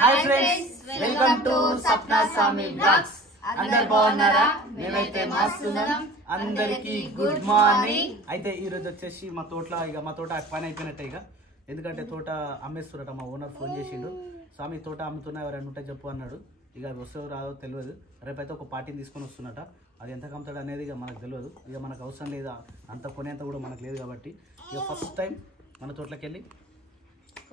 Hi friends, welcome to Sapna Swamy blogs. అందరు బాగున్నారా? మేమైతే మస్తున్నాం. అందరికి గుడ్ మార్నింగ్. అయితే ఈ రోజు వచ్చేసి మా తోట పని అయిపోయినట్టే. ఇక ఎందుకంటే తోట అమ్మేస్తున్నట. మా ఓనర్ ఫోన్ చేసిండు, స్వామి తోట అమ్ముతున్నా ఎవరైనా ఉంటే చెప్పు అన్నాడు. ఇక వస్తుందో రాదో తెలియదు. రేపైతే ఒక పార్టీని తీసుకొని వస్తున్నట. అది ఎంత కమ్ముతాడు అనేది ఇక మనకు తెలియదు. ఇక మనకు అవసరం లేదు, అంత కొనేంత కూడా మనకు లేదు. కాబట్టి ఇక ఫస్ట్ టైం మన తోటలోకి వెళ్ళి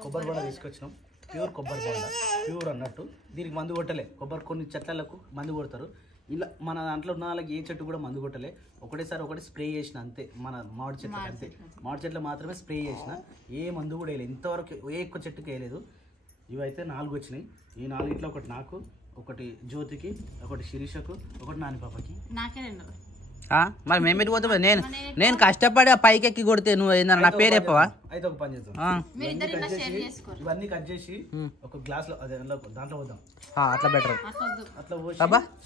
కొబ్బరి బొండ తీసుకొచ్చినాం. ప్యూర్ కొబ్బరి బొండ, ప్యూర్ అన్నట్టు. దీనికి మందు కొట్టలే. కొన్ని చెట్లకు మందు కొడతారు. ఇలా మన దాంట్లో ఉన్న వాళ్ళకి ఏ చెట్టు కూడా మందు కొట్టలే. ఒకటి స్ప్రే చేసిన అంతే. మన మామిడి చెట్లు అంతే, మామిడి చెట్లు మాత్రమే స్ప్రే చేసిన. ఏ మందు కూడా వేయలేదు ఇంతవరకు, ఏ ఎక్కువ చెట్టుకి వేయలేదు. ఇవైతే 4 వచ్చినాయి. ఈ 4 ఒకటి నాకు, ఒకటి జ్యోతికి, ఒకటి శిరీషకు, ఒకటి నాని పాపకి. మరి మేము పెట్టుకోతాం. నేను కష్టపడి ఆ పైకి ఎక్కి కొడితే నువ్వు ఏందన్నా నా పేరు చెప్పవా? అయితే ఒక పని చేద్దాం, ఇవన్నీ కట్ చేసి ఒక గ్లాస్ లో అదే దాంట్లో వద్దాం. అట్లా బెటర్. అట్లా పోసి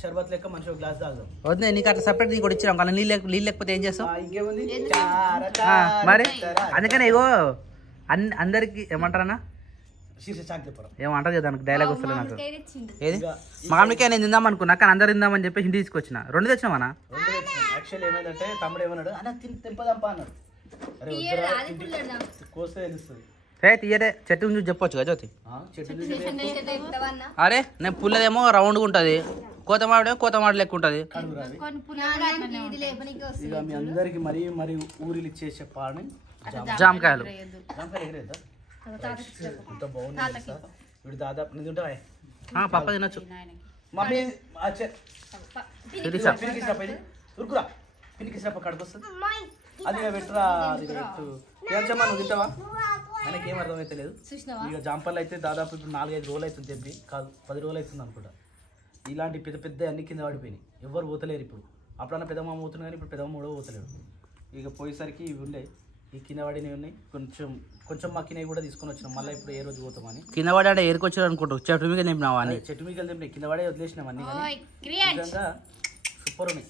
షర్బత్ లెక్క మంచిగా గ్లాస్ తాగుదాం. వద్దు నీకు అట్లా సపరేట్ నీకు ఇచ్చినాం కానీ నీళ్ళు లేకపోతే ఏం చేస్తావు? ఇంకేముంది మరి అందుకని ఇగో అందరికి ఏమంటారన్నా ఏమంటారు కదా, దానికి డైలాగ్ వస్తుంది నాకు. ఏది మామిడికాయ నేను తిందాం అనుకున్నా కానీ అందరు తిందామని చెప్పేసి ఇంటికి తీసుకొచ్చిన. 2 తెచ్చినామన్నా. యాక్చువల్ ఏమైందంటే తమ్ముడు ఏమన్నాడు, అన్న తింపదంపా అన్నాడు. కోస్తే తెలుస్తుంది. తీయరే చెట్టు చూసి చెప్పొచ్చు కదా జ్యోతి. చెట్టు అరే నేను పుల్లదేమో రౌండ్గా ఉంటుంది, కోత మామిడి లెక్క ఉంటుంది. ఇక మీ అందరికి మరీ ఊరిలు ఇచ్చేసే పాడని జామకాయలు. ఎంత బాగుంది వీడు. దాదాపు నేను తింటా పప్ప తినొచ్చు. మమ్మీ ఉరుకురా పినికి కడుపు వస్తుంది. అది పెట్టరా, అది పెట్టు. ఏమమ్మా నువ్వు తింటావా? ఆయనకి ఏం అర్థమైతే లేదు. ఇక జాంపల్ అయితే దాదాపు ఇప్పుడు 4-5 రోజులు అవుతుంది తెంపి, కాదు 10 రోజులు అవుతుంది అనుకుంటా. ఇలాంటి పెద్ద అన్ని కింద పడిపోయినాయి. ఎవరు పోతలేరు ఇప్పుడు. అప్పుడన్నా పెద్దమ్మ పోతుంది కానీ ఇప్పుడు పెద్దమ్మ కూడా పోతలేడు. ఇక పోయేసరికి ఇవి ఉండే, ఈ కింద పడినవి ఉన్నాయి. కొంచెం మక్కినవి కూడా తీసుకొని వచ్చినాం. మళ్ళీ ఇప్పుడు ఏ రోజు పోతామని. కింద పడి అంటే ఏరుకొచ్చారు అనుకుంటావు. చెట్టు మీద నింపినావా అని? చెట్టు మీద తెంపినాయి, కింద పడే వదిలేసినాం అన్ని. నిజంగా సూపర్ ఉన్నాయి.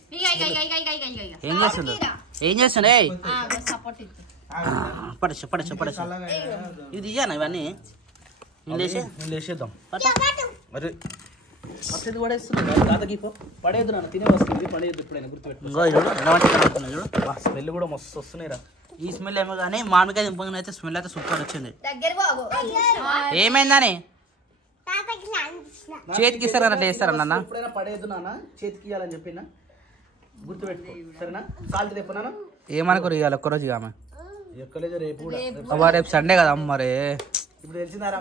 ఏం చేస్తుండే పడచ్చు ఇది ఇయ్యాను ఇవన్నీ లేసేద్దాం. మరి మస్తు పడేస్తుంది దాదాకి పడేద్దు నన్ను తినే వస్తుంది. పడేద్దు ఎప్పుడైనా గుర్తుపెట్టుకో. స్మెల్ కూడా మస్తు వస్తున్నాయి రా. ఈ స్మెల్ ఏమో కానీ మామిడికాయ దింపగా అయితే స్మెల్ అయితే సూపర్ వచ్చింది. ఏమైందని చేతికి ఇస్తారు అన్నట్టు వేస్తారన్న. ఎప్పుడైనా పడేద్దు నాన్న, చేతికి ఇవ్వాలని చెప్పిన గుర్తుపెట్టుకో సరేనా. సాల్ట్ తెప్పనా ఏమనుకోరు ఇవ్వాలి ఒక్కరోజు ఆమె ఎక్కలేదు. రేపు రేపు సండే కదా అమ్మ. మరి ఇప్పుడు తెలిసిందారా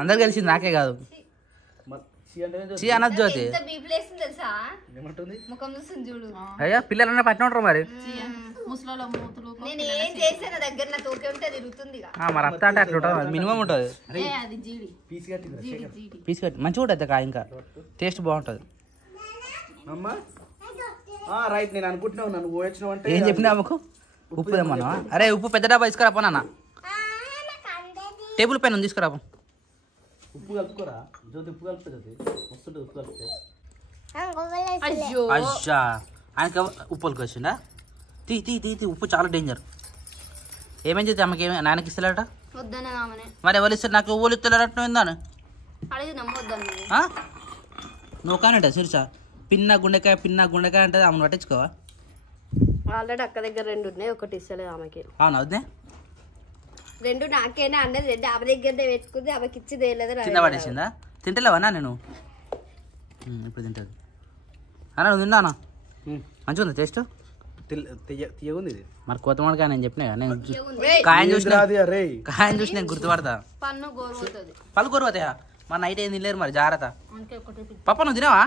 అందరికి తెలిసింది, నాకే కాదు. అనద్దు జ్యోతి. అయ్యా పిల్లలన్నా పట్టిన ఉంటారు మరి. మరి అత్త అంటే అట్లా ఉంటుంది, మినిమం ఉంటుంది. పీస్ కట్టి మంచిగా ఉంటుంది కాయ, ఇంకా టేస్ట్ బాగుంటుంది. రైట్, నేను అనుకుంటున్నావు నన్ను పోయొచ్చినావు అంటే ఏం చెప్పినా అమ్మకు ఉప్పు తెమ్మన్నా. అరే ఉప్పు పెద్ద డబ్బా తీసుకురాపో నాన్న. టేబుల్ పైన తీసుకురాపో. ఉప్పు కలుపుకోరా జ్యోతి, ఉప్పు కలుపుతా జ్యోతి, వస్తుంటుంది ఉప్పు కలిపితే. అయ్యా ఆయనకి ఉప్పులకు వచ్చిందా? తీ ఉప్పు చాలా డేంజర్. ఏమేం చేస్తే అమ్మకి ఏమి నాయనకి ఇస్తలేట? మరి ఎవరు ఇస్తారు? నాకు ఊళ్ళు ఇస్తలేరట్టు ఏందాను నువ్వు కానట సిరిసా. పిన్న గుండెకాయ అంటే ఆమెను పట్టించుకోవా? ఆల్రెడీ అక్క దగ్గర 2 ఉన్నాయి, ఒకటి ఇస్తలేదు ఆమెకి. అవునా వద్దే? 2 నాకేనా అన్నది, 2 ఆమె దగ్గర పెట్టుకుంది, ఆమెకి ఇచ్చింది కింద పడేసిందా? తింటలేవన్నా నేను ఇప్పుడు తింటది అన్నా. నువ్వు తిన్నానా? మంచిగా ఉంది టేస్ట్, తీయగుంది ఇది. మరి కొత్తమాడికాయ నేను చెప్పినా నేను కాయని చూసి నేను గుర్తుపడతా. పళ్ళు కోరుతాయా? మరి నైట్ ఏం తినలేరు మరి, జాగ్రత్త. పప్ప నువ్వు తినావా?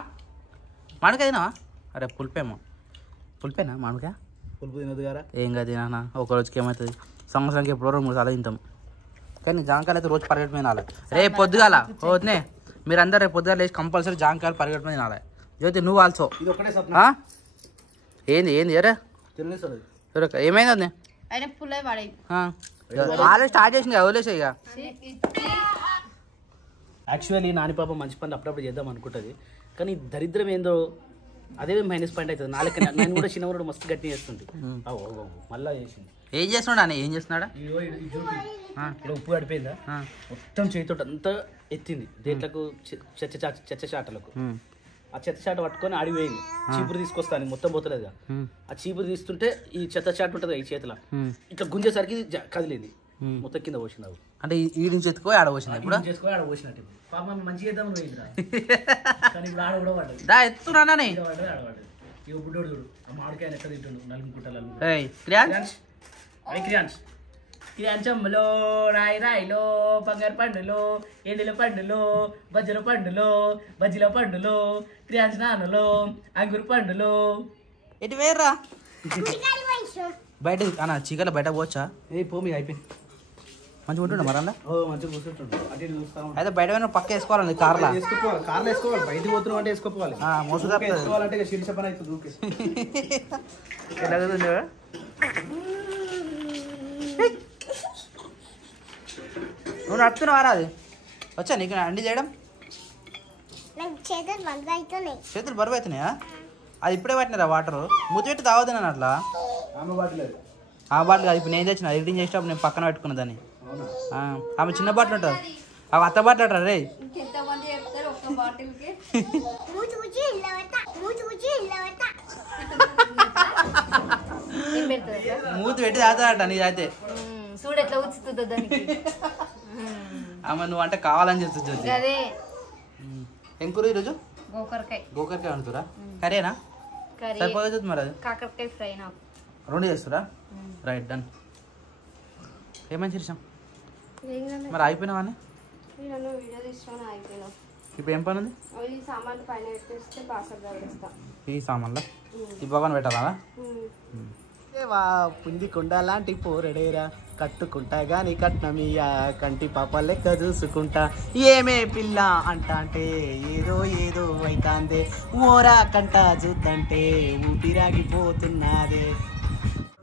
మామిడికాయ తినావా? అరే పులిపేనా మామిడికాయ? పులుపు తినదు కదా. ఏం కాదు తినా. ఒక రోజుకి ఏమవుతుంది, సంవత్సరానికి ఎప్పుడో 2-3 సార్లు తింటాం. కానీ జాంకాయలు అయితే రోజు పరిగెట్టు మీద తినాలి. రేపు పొద్దుగాల పోతునే మీరందరూ రేపు పొద్దుగాల లేచి కంపల్సరీ జాంకాయలు పరిగెట్టు మీద తినాలి. జ్యోతి నువ్వు ఆల్సో. ఏంది అరే ఏమైంది? ఆల్రెడీ స్టార్ట్ చేసింది కదా, వదిలేసే. ఇక యాక్చువల్లీ నాని పాప మంచి పనులు అప్పుడప్పుడు చేద్దాం అనుకుంటుంది, కానీ దరిద్రం ఏందో అదే మైనస్ పాయింట్ అవుతుంది నాలుగు. నేను కూడా చిన్నవాడు మస్తు గట్టి చేస్తుంది. మళ్ళా చేసింది. ఏం చేస్తున్నాడా అని ఏం చేస్తున్నాడా? ఇక్కడ ఉప్పు పడిపోయిందా మొత్తం చేతితో అంతా ఎత్తింది దేంట్లకు చెత్త చాటలకు. ఆ చెత్త చాట పట్టుకొని ఆడిపోయింది. చీపురు తీసుకొస్తాను మొత్తం పోతలేదుగా. ఆ చీపురు తీస్తుంటే ఈ చెత్త చాట ఉంటుంది ఈ చేతిలో ఇట్లా గుంజేసరికి కదిలింది మొత్తం కింద పోసింది. అవి అంటే ఈ నుంచి ఎత్తుకో ఆడ పోసింది. ఇప్పుడు ఆడ పోసినట్టు పాప మంచిగా చేద్దాం పోయిందిరా. కానీ ఇప్పుడు ఆడ కూడా పడ్డది. దా ఎత్తున్నా ఆడపడ్డది. ఇక బుడ్డోడు చూడు ఆ మామిడికాయలు ఎక్కడ తింటుండు నలుగుంటలలో. క్రియాంచంలో రాయిలో బంగారు పండులో ఎండిల పండులో బజ్జల పండులో బజ్జిల పండులో క్రియాంచనానులో అంగురు పండులో. ఎటు వేర్రా బయట అన్న చీకల బయట పోవచ్చా? ఏ పో మీకు అయిపోయింది. మంచిగా ఉంటుండే మరి అలా మంచిగా కూర్చుంటుండు. అయితే బయట పోయిన పక్క వేసుకోవాలండి కార్లో. కార్లో వేసుకోవాలి. బయటకు పోతున్నాం అంటే వేసుకోవాలి. మోసు వేసుకోవాలంటే శిరీష పని అవుతుంది. ఎలాగతుంది నువ్వు నడుతున్నావా? అది వచ్చా నీకు అండి చేయడం? చేతులు బరువు అవుతున్నాయా? అది ఇప్పుడే పట్టినారా వాటర్? ముద్దు పెట్టి తాగొద్దు నేను అట్లా. ఆ బాటిల్ కాదు ఇప్పుడు నేను తెచ్చిన ఎడిటింగ్ చేసేటప్పుడు నేను పక్కన పెట్టుకున్నా దాన్ని. ఆమె చిన్న బాటిల్ ఉంటుంది అవి అత్త బాటిల్ అంటారు రే. మూతి పెట్టి తాగుతాడట నీ అయితే. చూడు ఎట్లా ఉచ్చుతుందో దానికి. ఆమె నువ్వు అంటే కావాలని చేస్తుంది. ఏం కూర ఈరోజు? గోకరకాయ వండుతురా? కర్రీనా? సరిపోతుంది మరి. అది కాకరకాయ ఫ్రై నాకు రెండు చేస్తురా? Right done. ఏమని చేసాం మరి? అయిపోయినావా? ఇప్పుడు ఏం పని ఉంది? ఈ సామాన్లో ఈ భగవాన్ పెట్టాలా? పుంజి కొండ లాంటి పోరడేరా కట్టుకుంటా గాని కట్నమియా కంటి పాప లెక్క చూసుకుంటా ఏమే పిల్ల అంటా అంటే ఏదో ఏదో అయితాందే మోరా కంట చూద్దంటే ఊపిరాగిపోతున్నాదే.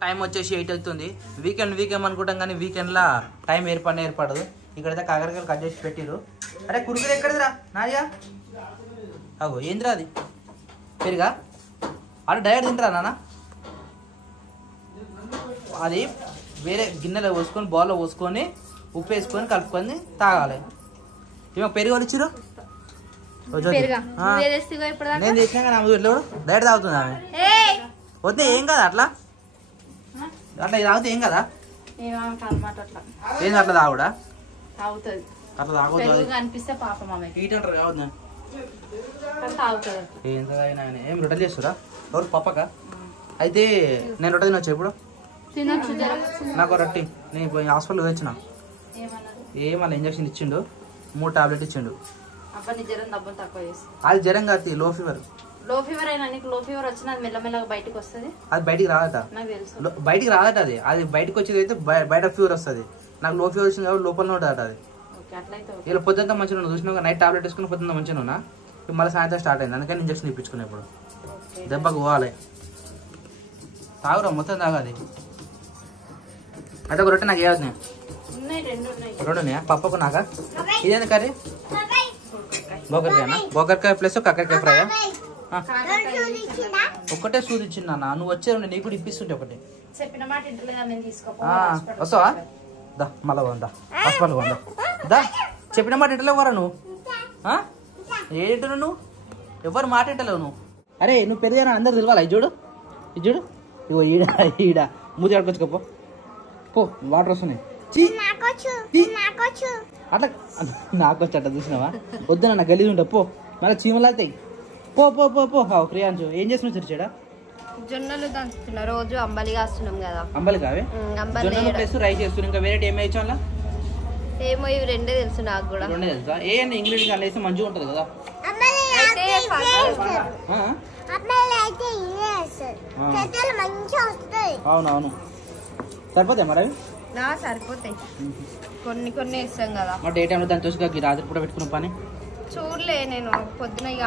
టైం వచ్చేసి 8 అవుతుంది. వీకెండ్ అనుకుంటాం కానీ వీకెండ్లో టైం ఏర్పడదు. ఇక్కడైతే కాకరకాయలు కట్ చేసి పెట్టిరు. అరే కురుకురు ఎక్కడిదిరా నాయా? అగో ఏందిరా అది? పెరిగా అలా డైరెక్ట్ తింటారా నాన్న? అది వేరే గిన్నెలో పోసుకొని బౌల్లో పోసుకొని ఉప్పు వేసుకొని కలుపుకొని తాగాలి. ఇవి పెరుగు వాళ్ళు ఇచ్చిరు నేను చేసినా కానీ ఆమె ఇట్లా డైరెక్ట్ తాగుతుంది ఆమె. వద్దే ఏం కదా అట్లా అట్లా తాగితే ఏం కదా? ఏం అట్లా తాగుడా? అట్లా తాగొద్దు అనిపిస్తే పాపం హీట్ అంటారు కావద్దు. ఏం తాగినా ఏం రొట్టెలు చేస్తురా? ఎవరు పప్పక? అయితే నేను రొట్టె తినొచ్చా ఇప్పుడు? నాకు రొట్టి నేను హాస్పిటల్ తెచ్చిన. ఏమన్నా ఇంజక్షన్ ఇచ్చిండు, 3 టాబ్లెట్ ఇచ్చిండు. అది జ్వరం కాదు, లో ఫీవర్. లో ఫీవర్ అయినా నీకు లో ఫీవర్ వచ్చినా అది మెల్లమెల్లగా బయటకు వస్తుంది. అది బయటికి రాదట. బయటికి రాదట. అది బయటకు వచ్చేది అయితే బయట ఫీవర్ వస్తుంది. నాకు లో ఫీవర్ వచ్చింది కాబట్టి లోపల ఉండదట. అది ఇలా పొద్దుంతా మంచిగా ఉన్నా చూసినా నైట్ టాబ్లెట్ వేసుకుని పొద్దున్న మంచిగా ఉన్నా. మళ్ళీ సాయంత్రం స్టార్ట్ అయింది. అందుకని ఇంజక్షన్ ఇప్పించుకున్నా. ఇప్పుడు దెబ్బకు పోవాలి. తాగురా మొత్తం తాగాలి. అంటే ఒక రొట్టె నాకు ఏవద్దు. రెండు ఉన్నాయా? పప్పకు నాకా? ఇదేంది కర్రీ? గోకరకాయనా? గోకరకాయ ప్లస్ కాకరకాయ ఫ్రైయా? ఒక్కటే సూది ఇచ్చింది నాన్న. నువ్వు వచ్చే నీకు కూడా ఇప్పిస్తుంటే ఒకటి. వస్తావా? దా మళ్ళా పోందా హాస్పిటల్ పోందా. దా చెప్పిన మాట ఇంటలేవు వరా నువ్వు? ఏంటను నువ్వు? ఎవరు మాట ఇంటలేవు నువ్వు? అరే నువ్వు పెరిగాను అందరు తెలియాలి. ఇది చూడు, ఇది చూడు, ఇగో ఈడ మూతి ఆడుకొచ్చుకోపో. పో వాటర్ వస్తున్నాయి. అట్లా నాకు వచ్చి అట్లా చూసినావా? వద్దు నా గలీజ్ ఉంటా. పో మళ్ళీ చీమలు అవుతాయి. పో పో పో పో. ప్రియాంశు ఏం చేస్తున్నావు? చిరిచాడా? జొన్నలు దంచుతున్నా. రోజు అంబలి కాస్తున్నాం కదా. అంబలి కావే? జొన్నలు ప్లస్ రైస్ చేస్తున్నాం. ఇంకా వేరే ఏం వేయచ్చు అలా? ఏమో ఇవి రెండే తెలుసు నాకు కూడా. రెండే తెలుసా? ఏ అన్న ఇంగ్రీడియంట్ అలా వేస్తే మంచిగా ఉంటుంది కదా. అవునవును సరిపోతాయి మరి అవి? సరిపోతాయి. కొన్ని కొన్ని ఇస్తాం కదా. మరి ఏ టైంలో దాని తోసి రాత్రి కూడా పెట్టుకున్న పని చూడలే నేను. పొద్దున ఇక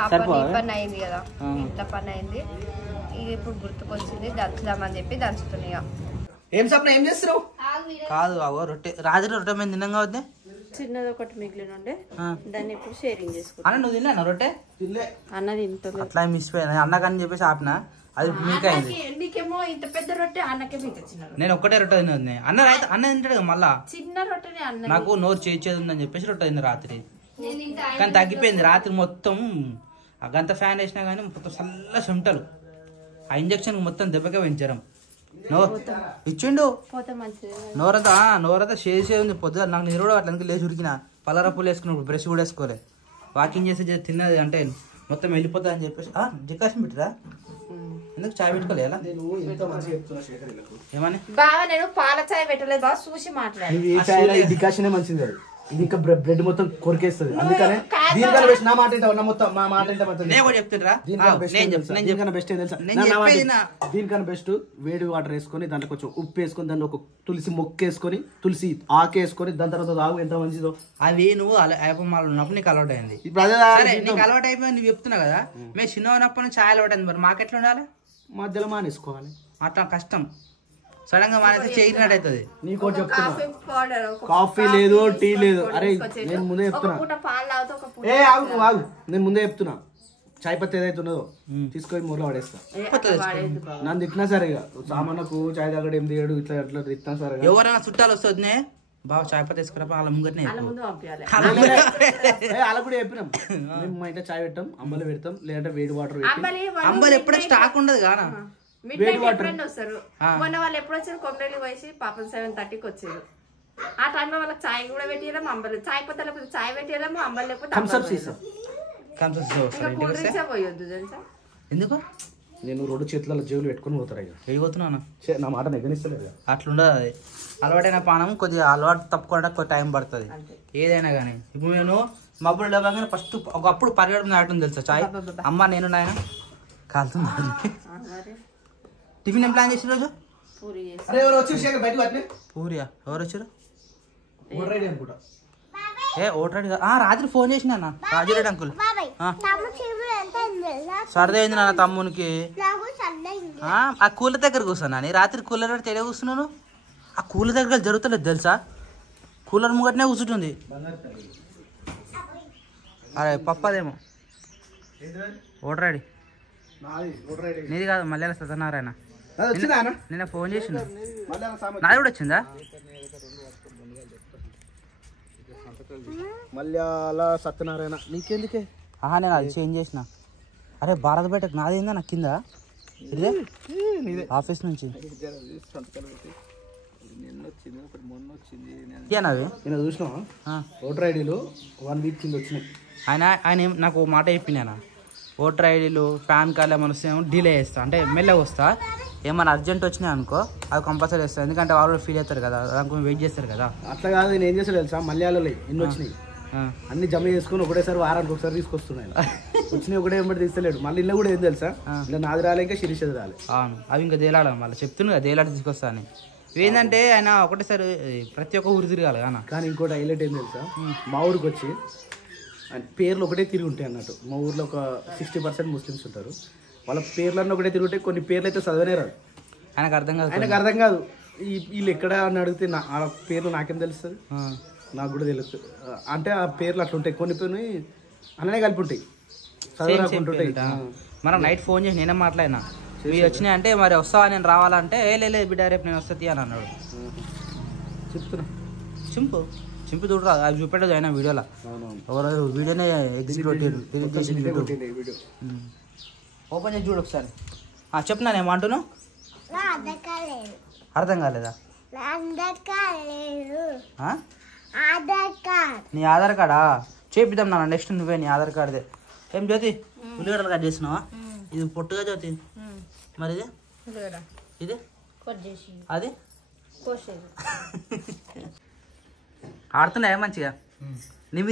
పని అయింది కదా, ఇంట్లో పని అయింది. ఇది ఇప్పుడు గుర్తుకొచ్చింది దంచుదామని చెప్పి దంచుతున్నా. ఏం సప్న ఏం చేస్తున్నావు? కాదు రొట్టె రాత్రి రొట్టె మేము తిన్నాం కావద్దే. చిన్నది ఒకటి మిగిలిన ఉండే దాన్ని ఇప్పుడు షేరింగ్ చేసుకుంటా. అన్న నువ్వు తిన్నా రొట్టె అన్న తింటుంది అట్లా మిస్ పోయినా అన్న కానీ చెప్పేసి ఆపిన అది మీకు అయింది. నీకేమో ఇంత పెద్ద రొట్టె అన్నకే ఇంత చిన్న. నేను ఒక్కటే రొట్టె తిన్నది అన్న అయితే అన్న తింటాడు కదా మళ్ళా చిన్న రొట్టెనే అన్న. నాకు నోరు చేసేది ఉందని చెప్పేసి రొట్టె తింది రాత్రి కానీ తగ్గిపోయింది. రాత్రి మొత్తం ఆ గంట ఫ్యాన్ వేసినా కానీ మొత్తం చల్ల చెమటలు. ఆ ఇంజక్షన్ మొత్తం దెబ్బకే పెంచారు. ఇచ్చిండు నోరంతా చేసే ఉంది పొద్దున. నాకు నిద్ర కూడా అట్లా లేచి ఉరికిన పలరా పూలు వేసుకున్నప్పుడు బ్రష్ కూడా వేసుకోలే. వాకింగ్ చేసి తిన్నది అంటే మొత్తం వెళ్ళిపోతా అని చెప్పేసి డికాషన్ పెట్టిరా. ఎందుకు చాయ్ పెట్టుకోలే ఏమని బాగా నేను పాల చాయ్ పెట్టలేదు బాగా చూసి మాట్లాడాలి. డికాషనే మంచిది కాదు, ఇది ఇంకా బ్రెడ్ మొత్తం కొరికేస్తుంది. అందుకనే దీనికన్నా బెస్ట్ నా మాట నా మొత్తం మా మాట చెప్తున్నా. దీనికన్నా బెస్ట్ వేడి వాటర్ వేసుకొని దాంట్లో కొంచెం ఉప్పు వేసుకొని దాంట్లో ఒక తులసి మొక్క వేసుకొని తులసి ఆకు వేసుకొని దాని తర్వాత తాగు ఎంత మంచిదో. అవి నువ్వు ఐపమాలు ఉన్నప్పుడు నీకు అలవాటు అయింది. నీకు అలవాటు అయిపోయింది నువ్వు చెప్తున్నా కదా. మేము చిన్న ఉన్నప్పుడు చాయ్ అలవాటు అయింది. మరి మాకెట్లా ఉండాలి? మధ్యలో మానేసుకోవాలి. అట్లా కష్టం. సడన్ గా మానేస్తే చేయినట్టు అవుతుంది. నీకో చెప్తున్నా, కాఫీ లేదు టీ లేదు. అరే నేను ముందే చెప్తున్నా, నేను ముందే చెప్తున్నా చాయ్ పత్తి ఏదైతే ఉన్నదో తీసుకొని మూరలో పడేస్తా. నన్ను తిట్టినా సరే సామాన్లకు చాయ్ తాగడం ఏం తీయడు ఇట్లా ఎట్లా తిట్టినా సరే. ఎవరైనా చుట్టాలు వస్తుంది బాగా చాయ్ పత్తి వేసుకురా వాళ్ళ ముంగట్నే అలా కూడా చెప్పినాం. మేము మా ఇంట్లో చాయ్ పెట్టాం, అంబలి పెడతాం, లేదంటే వేడి వాటర్ పెట్టి. అంబలి ఎప్పుడే స్టాక్ ఉండదు కానా వస్తారు. మొన్న వాళ్ళు ఎప్పుడు వచ్చారు కొమ్మరేలి పోయి పాపం 7:30కి వచ్చారు. ఆ టైంలో వాళ్ళకి చాయ్ కూడా పెట్టేయలేము, అంబలి చాయ్ పత్తి లేకపోతే చాయ్ పెట్టేయలేము, అంబలి లేకపోతే పోయొద్దు తెలుసా. ఎందుకు నేను 2 చేతులలో జేబులు పెట్టుకుని పోతారు. వెళ్ళిపోతున్నా నా మాట నెగనిస్తలేదు. అట్లుండదు. అది అలవాటైన పానం కొద్దిగా అలవాటు తప్పుకోవడానికి కొద్ది టైం పడుతుంది ఏదైనా కానీ. ఇప్పుడు నేను మబ్బులు లేవగానే ఫస్ట్ ఒకప్పుడు పరిగెడుతుంది ఆడటం తెలుసా చాయ్. అమ్మ నేను నాయన కాలుతుంది. టిఫిన్ ఏం ప్లాన్ చేసి రోజు? పూరియా? ఎవరు వచ్చారు? ఓటర్ ఐడి రాత్రి ఫోన్ చేసిన అన్న రాజురెడ్డి అంకుల్. సరదా అయింది నాన్న తమ్మునికి. ఆ కూలర్ దగ్గర కూర్చున్నా రాత్రి. కూలర్ తెడే కూర్చున్నాను. ఆ కూలర్ దగ్గర జరుగుతలేదు తెలుసా. కూలర్ ముంగట్నే కూర్చుంటుంది. అరే పప్పదేమో ఓటర్ ఐడి నీది కాదు మల్లెల సత్యనారాయణ. నిన్న ఫోన్ చేసిన నాది కూడా వచ్చిందా? మల్లెల సత్యనారాయణ నీకెందుకే? నేను అది చేంజ్ చేసిన. అరే భారత్ బయటకు నాది ఏందా నాకు కింద ఇదే ఆఫీస్ నుంచి చూసినా ఓటర్ ఐడీలు 1 వీక్ కింద వచ్చినాయి. ఆయన నాకు మాట చెప్పింది. ఓటర్ ఐడీలు పాన్ కార్డులు ఏమైనా వస్తే డిలే చేస్తా అంటే మెల్లగా వస్తా. ఏమైనా అర్జెంట్ వచ్చినాయి అనుకో అది కంపల్సరీ వస్తుంది. ఎందుకంటే వాళ్ళు ఫీల్ అవుతారు కదా, దానికి వెయిట్ చేస్తారు కదా. అట్లా కాదు నేను ఏం చేస్తాను తెలుసా, మలయాళంలో ఎన్ని వచ్చినాయి అన్ని జమ చేసుకుని ఒకటేసారి వారానికి ఒకసారి తీసుకొస్తున్నాయి. వచ్చినాయి ఒకటే ఏమిటి తీస్తలేడు. మళ్ళీ ఇల్లు కూడా ఏం తెలుసా, ఇలా నాది రాలే ఇంకా శిరీషది రాలే. అవి ఇంకా దేలాడ మళ్ళీ చెప్తున్నా కదా దేలాడ తీసుకొస్తా అని. ఏంటంటే ఆయన ఒకటేసారి ప్రతి ఒక్క ఊరు తిరగాలి అన్న. కానీ ఇంకోటి హైలైట్ ఏం తెలుసా, మా ఊరికి వచ్చి పేర్లు ఒకటే తిరిగి ఉంటాయి అన్నట్టు. మా ఊర్లో ఒక 60% ముస్లిమ్స్ ఉంటారు. వాళ్ళ పేర్లన్నీ ఒకటే తిరుగుతాయి. కొన్ని పేర్లు అయితే చదవనే రాదు. ఆయనకు అర్థం కాదు. వీళ్ళు ఎక్కడ అని అడిగితే ఆ పేర్లు నాకేం తెలుస్తుంది, నాకు కూడా తెలుస్తుంది. అంటే ఆ పేర్లు అట్లా ఉంటాయి. కొన్ని పేర్లు అన్ననే కలిపి ఉంటాయి, చదవరాకుంటుంటాయి. మనం నైట్ ఫోన్ చేసి నేనే మాట్లాడినా మీరు వచ్చినాయి అంటే మరి వస్తావా నేను రావాలంటే లేదు బిడ్డ రేపు నేను వస్తుంది అని అన్నాడు. చెప్తున్నా చింపు చూడరా అది చూపెట్టదు అయినా వీడియోలో. ఎవరు వీడియోనే ఎగ్జిక్యూట్ ఓపెన్ చేసి చూడు ఒకసారి. చెప్తున్నా ఏమంటున్నావు? అర్థం కాలేదా? నీ ఆధార్ కార్డా చేపిద్దాం నాన్న నెక్స్ట్ నువ్వే నీ ఆధార్ కార్డుదే. ఏం జ్యోతి ఉల్లిగడ్డలు కట్ చేసినావా? ఇది పొట్టుగా జ్యోతి. మరి ఇది అది ఆడుతున్నాయా మంచిగా?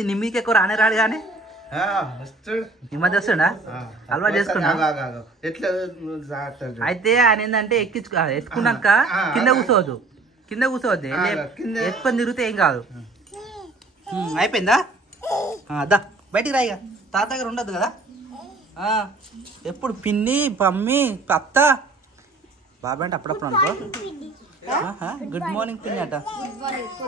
నిమ్మికి ఎక్కువ రానే రాడు కానీ ఈ మధ్య వస్తుండా అలవాటు చేసుకున్నా. అయితే ఆయన ఏంటంటే ఎత్తుకున్నాక కింద కూర్చోవద్దు ఎత్తుకొని తిరిగితే ఏం కాదు. అయిపోయిందా? దా బయటికి రాయిగా తాత దగ్గర ఉండద్దు కదా. ఎప్పుడు పిన్ని పమ్మి అత్త బాబాయ్ అంటే అప్పుడప్పుడు అనుకో గుడ్ మార్నింగ్ పిన్ని అట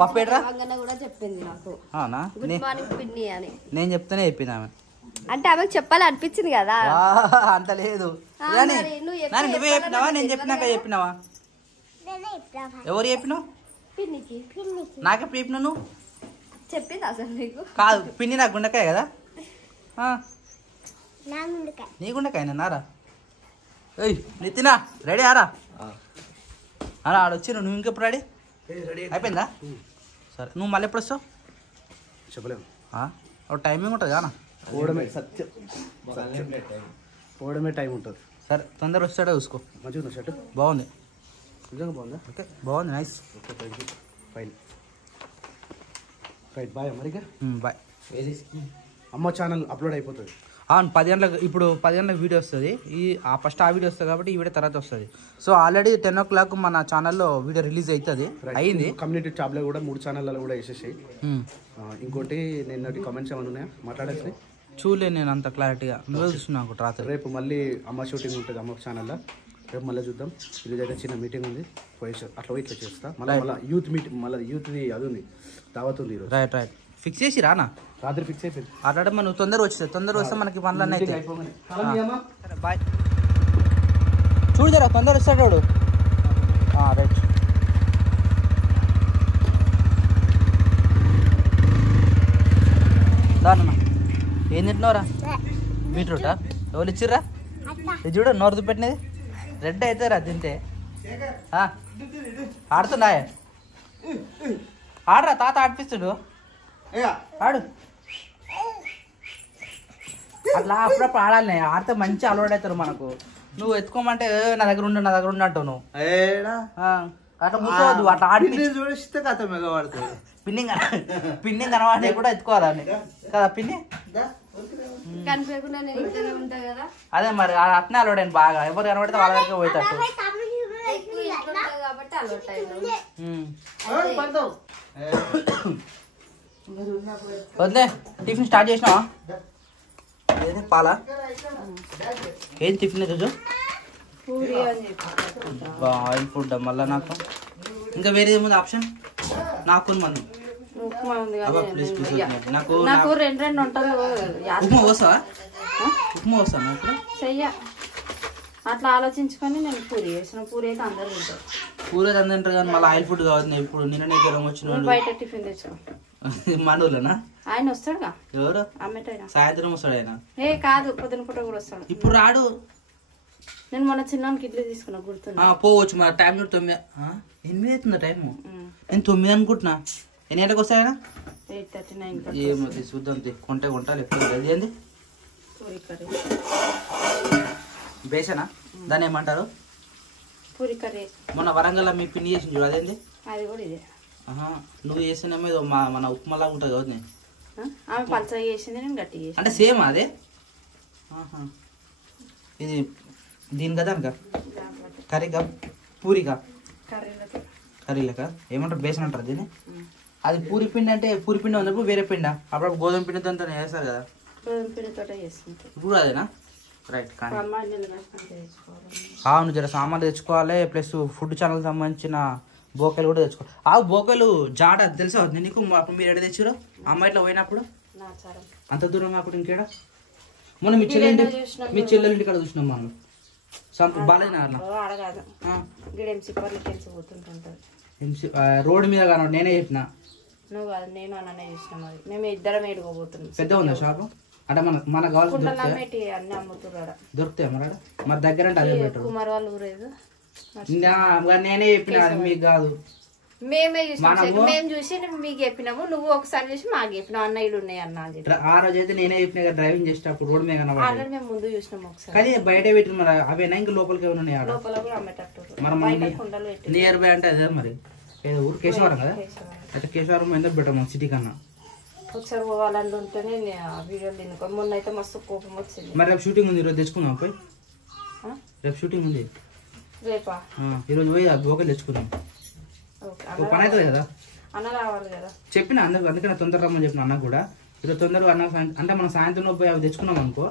పప్పేట్రా కూడా చెప్పింది నాకు అవునా గుడ్ మార్నింగ్ పిన్ని అని నేను చెప్తేనే చెప్పింది ఆమె అంటే ఆమెకు చెప్పాలి అనిపించింది కదా అంత లేదు నువ్వే చెప్పినావా నేను చెప్పినాక చెప్పినావా ఎవరు చెప్పినావు నాకెప్పుడు చెప్పినావు నువ్వు చెప్పింది అసలు నీకు కాదు పిన్ని నాకు గుండకాయ కదా నీ గుండకాయ నారా ఏయ్ నితినా రెడీ ఆరా అలా ఆడొచ్చి నువ్వు ఇంకెప్పుడు రెడీ అయిపోయిందా సరే నువ్వు మళ్ళీ ఎప్పుడు వస్తావు చెప్పలేము ఒక టైమింగ్ ఉంటుంది కదా పోవడమే సత్యం పోవడమే టైం ఉంటుంది సరే తొందర వస్తాడో చూసుకో మంచిగా షర్ట్ బాగుంది నిజంగా బాగుందా ఓకే బాగుంది నైస్ ఫైన్ రైట్ బాయ్ మరిగా బాయ్ అమ్మ ఛానల్ అప్లోడ్ అయిపోతుంది అవును 10 గంటలకు ఇప్పుడు 10 గంటలకు వీడియో వస్తుంది ఫస్ట్ ఆ వీడియో వస్తుంది కాబట్టి ఈ వీడియో తర్వాత వస్తుంది సో ఆల్రెడీ 10 o'clock మన ఛానల్లో వీడియో రిలీజ్ అవుతుంది అయింది కమ్యూనిటీ ట్యాబ్లో కూడా 3 ఛానళ్ళలో కూడా వేసేసాయి ఇంకోటి నిన్నటి కామెంట్స్ ఏమైనా ఉన్నాయా మాట్లాడేసి చూడలేదు నేను అంత క్లారిటీగా నువ్వే చూస్తున్నావు అనుకుంటా రాత్రి రేపు మళ్ళీ అమ్మ షూటింగ్ ఉంటుంది అమ్మ ఛానల్లో రేపు మళ్ళీ చూద్దాం ఈరోజు అయితే చిన్న మీటింగ్ ఉంది అట్లా ఇట్లా చేస్తా మళ్ళీ యూత్ మీటింగ్ మళ్ళీ యూత్ది అది ఉంది దావత్ ఉంది ఈరోజు రైట్ ఫిక్స్ చేసి రానా రాత్రి ఫిక్స్ అయిపోయింది అట్లాంటి నువ్వు తొందరగా వస్తే మనకి పనులన్నీ అయితే సరే బాయ్ చూడు జరా తొందర వస్తాడు వాడు రైట్ దానన్నా ఏం తింటున్నావురా బీట్రూటా ఎవరు ఇచ్చిర్రా ఇది చూడు నోరు పెట్టినది రెడ్ అవుతారా తింటే ఆడుతున్నా ఆడరా తాత ఆడిపిస్తుడు ఆడు అట్లా అప్పుడప్పుడు ఆడాలి ఆడితే మంచి అలవాటు అవుతారు మనకు నువ్వు ఎత్తుకోమంటే నా దగ్గర ఉండు అంటావు నువ్వు అట్లా కూర్చోవద్దు అట్లా ఆడి చూడిస్తే కథ మెగవాడుతుంది పిన్నింగ్ కనవాడి కూడా ఎత్తుకోవాలని కదా పిన్ని అదే మరి అట్నే అలవాడైంది బాగా ఎవరు కనబడితే వాళ్ళ దగ్గర పోయేటట్టు వద్దే టిఫిన్ స్టార్ట్ చేసినావా ఏది పాలా ఏది టిఫిన్ రోజు ఆయిల్ ఫుడ్ మళ్ళీ నాకు ఇంకా వేరే ఏముంది ఆప్షన్ నాకు మనం నాకు రెండు ఉంటుంది ఉప్మా పోస్తావా ఉప్మా వస్తాను ఇప్పుడు చెయ్య అట్లా ఆలోచించుకొని నేను పూరి చేసిన పూరి అయితే అందరు తింటారు పూరి అయితే అందరు తింటారు కానీ మళ్ళీ ఆయిల్ ఫుడ్ కావాలి ఇప్పుడు నిన్న జ్వరం వచ్చిన బయట టిఫిన్ తెచ్చావు మనూర్లోనా ఆయన వస్తాడుగా ఎవరు అమ్మేటైనా సాయంత్రం వస్తాడు ఆయన కాదు పొద్దున పూట కూడా వస్తాడు ఇప్పుడు రాడు నేను మొన్న చిన్నానికి ఇడ్లీ తీసుకున్నా గుర్తున్నా పోవచ్చు మరి టైం 9 8 అవుతుందా టైము నేను 9 అనుకుంటున్నా ఎన్ని గంటలకు వస్తాయన 8:39 ఏమో చూద్దాం కొంటాలి ఎప్పుడు ఏంది పూరి కర్రీ బేసనా దాన్ని ఏమంటారు పూరి కర్రీ మొన్న వరంగల్ మీ పిన్ని చేసింది చూడు అదేంది అది కూడా ఇదే నువ్వు చేసిన మీద మన ఉప్మాలాగా ఉంటుంది కదా ఆమె పల్చగా చేసింది నేను గట్టి చేసి అంటే సేమ్ అదే ఇది దీని కదా అనక కర్రీగా పూరిగా కర్రీ లెక్క ఏమంటారు బేసన్ అంటారు దీన్ని అది పూరి పిండి అంటే పూరి పిండి ఉన్నప్పుడు వేరే పిండి అప్పుడు గోధుమ పిండి దాంతో వేస్తారు కదా గోధుమ పిండితో చేస్తుంటారు ఇప్పుడు అదేనా రైట్ కానీ అవును జర సామాన్లు తెచ్చుకోవాలి ప్లస్ ఫుడ్ ఛానల్ సంబంధించిన బోకలు కూడా తెచ్చుకోవాలి బోకలు జాడ తెలుసా నీకు అప్పుడు మీరు ఎడ తెచ్చారు అమ్మాయి ఇట్లా పోయినప్పుడు అంత దూరం కాకుండా ఇంకేడా మొన్న మీ చెల్లెలు ఇక్కడ చూసినాం మనం రోడ్ మీద కాదు నేనే చెప్పిన నువ్వు కాదు నేను అన్ననే చూసినా మరి మేము ఇద్దరం ఏడుకోబోతున్నాం పెద్ద ఉందా షాపు అంటే మన కావాల్సి అన్ని అమ్ముతున్నాడు దొరుకుతాయి మరి దగ్గర అంటే అదే బెటర్ కుమార్ వాళ్ళు ఊరేదు నేనే చెప్పిన మీకు కాదు మేమే చూసినాం మేము చూసి మీకు చెప్పినాము నువ్వు ఒకసారి చూసి మాకు చెప్పినావు అన్న ఇల్లు ఉన్నాయి అన్న ఆ రోజు అయితే నేనే చెప్పిన డ్రైవింగ్ చేసేటప్పుడు రోడ్ మీద ఆల్రెడీ మేము ముందు చూసినాం ఒకసారి కానీ బయట పెట్టి మరి అవేనా ఇంకా లోపలికి ఏమైనా ఉన్నాయి లోపల కూడా అమ్మేటట్టు నియర్ బై అంటే అదే మరి ఏదో ఊరు కేశవరం కదా అయితే కేశవరం ఎందుకు బెటర్ మన సిటీ కన్నా ఒకసారి పోవాలని ఉంటేనే వీడియోలు తినుకో మొన్న అయితే మస్తు కోపం వచ్చింది మరి రేపు షూటింగ్ ఉంది ఈరోజు తెచ్చుకుందాం పోయి రేపు షూటింగ్ ఉంది రేపా ఈరోజు పోయి బోకలు తెచ్చుకుందాం పని అవుతుంది కదా అన్న రావాలి కదా చెప్పిన అందుకని తొందర రమ్మని చెప్పిన అన్న కూడా ఈరోజు తొందరగా అన్న అంటే మనం సాయంత్రం పోయి అవి తెచ్చుకున్నాం అనుకో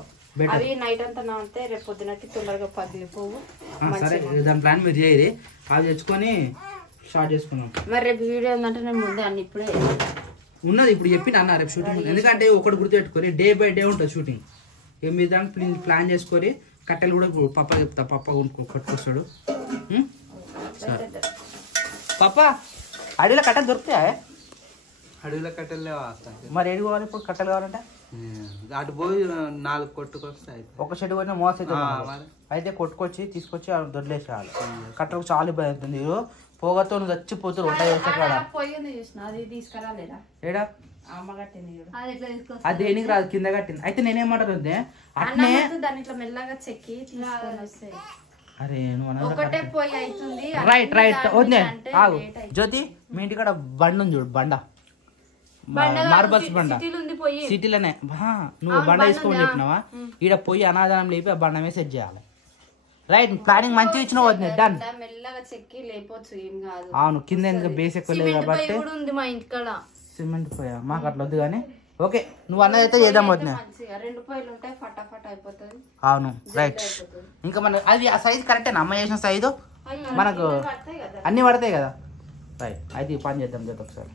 అవి నైట్ అంతా అంటే రేపు పొద్దునకి తొందరగా పదిలి పోవు సరే దాని ప్లాన్ మీరు చేయరు అవి తెచ్చుకొని స్టార్ట్ చేసుకున్నాం. మరి రేపు వీడియో ఉందంటే నేను ముందే అన్ని ఇప్పుడే ఉన్నది ఇప్పుడు చెప్పిన అన్న రేపు షూటింగ్. ఎందుకంటే ఒకటి గుర్తుపెట్టుకొని డే బై డే ఉంటుంది షూటింగ్. ఏం మీద ప్లాన్ చేసుకొని కట్టెలు కూడా పప్ప చెప్తా, పప్ప కట్టుకొస్తాడు. సరే పప్ప, అడవిలో కట్టెలు దొరుకుతాయా? అడవిలో కట్టెలు మరి ఏడు కావాలి ఇప్పుడు కట్టెలు కావాలంటే? అటు పోయి 4 కొట్టుకొస్తాయి. ఒక చెట్టు పోయినా మోస అయితే కొట్టుకొచ్చి తీసుకొచ్చి దొడ్లేసేయాలి. కట్టెలకు చాలా ఇబ్బంది అవుతుంది. పొగతో చచ్చిపోతారు వంట చేసేకాడ. ఏడా అది దేనికి రాదు, కింద కట్టింది. అయితే నేనేమంటారు అంటే అట్నే మెల్లగా చెక్కి అరే ఒకటే పోయి అవుతుంది. రైట్ రైట్ వద్దే ఆగు. జ్యోతి మీ ఇంటికాడ బండ ఉంది చూడు, బండ మార్బల్స్ బండ సిటీలోనే. నువ్వు బండ తీసుకోమని చెప్పినావా? ఈడ పోయి అనాదానం లేపి ఆ బండ మీద సెట్ చేయాలి. రైట్, ప్లానింగ్ మంచిగా ఇచ్చిన వద్దు. డన్. అవును, కింద ఇంకా బేస్ ఎక్కువ లేదు కాబట్టి సిమెంట్ పోయా మాకు అట్లా వద్దు. కానీ ఓకే, నువ్వు అన్నది అయితే చేద్దాం వద్దు. అవును రైట్. ఇంకా మన అది ఆ సైజ్ కరెక్టేనా? అమ్మ చేసిన సైజు మనకు అన్ని పడతాయి కదా. రైట్, అయితే పని చేద్దాం ఒకసారి.